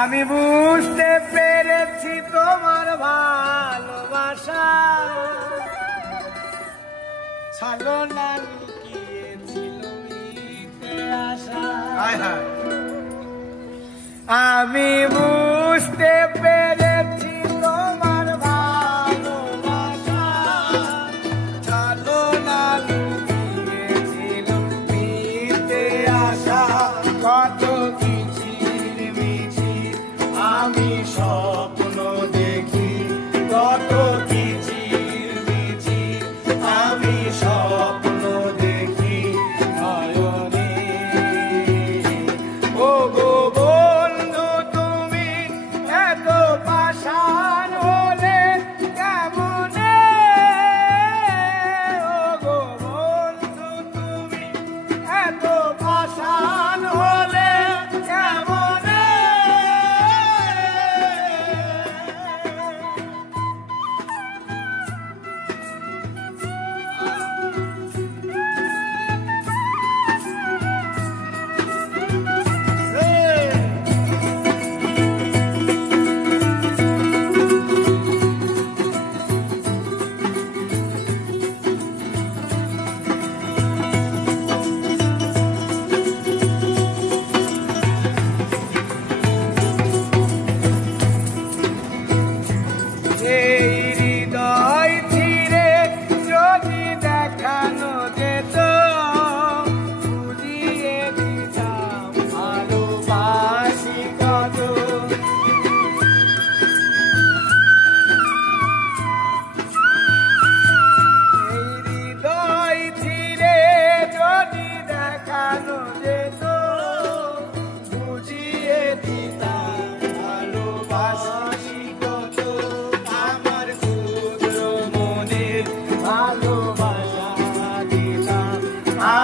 আমি বুঝতে পেরেছি তোমার ভালোবাসা ছলনা লুকিয়েছিল মিথ্যে আশা। আমি বুঝতে পেরেছি তোমার ভালোবাসা ছলনা লুকিয়েছিল মিথ্যে আশা। কত আমি স্বপ্ন দেখি কত কিচির মিচির আমি স্বপ্ন দেখি নয়নে। ও গো বন্ধু তুমি এত পাষাণ হলে কেমনে? ও গো বন্ধু তুমি এত পাষাণ হলে কেমনে?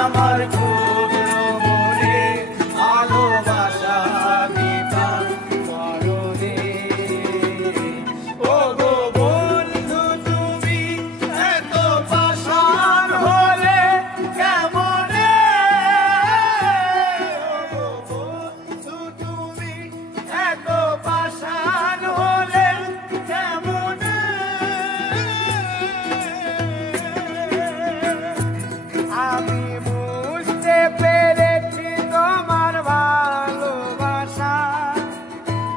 আমার ক্ষুদ্র মনে ভালোবাসা দিতাম মরণে। ও গো বন্ধু তুমি এত পাষাণ হলে কেমনে? ও গো বন্ধু তুমি এত পাষাণ হলে কেমনে? আমি বুঝতে পেরেছি তোমার ভালোবাসা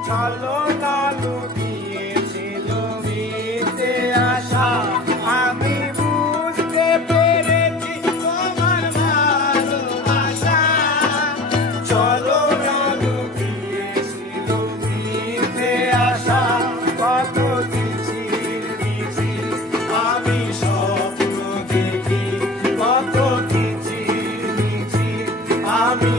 ছলনা লুকিয়েছিল মিথ্যে আশা। আমি বুঝতে পেরেছি তোমার ভালোবাসা ছলনা লুকিয়েছিল মিথ্যে আশা। কত কিচির মিচির আমি স্বপ্ন দেখি কত কিচির মিচির আমি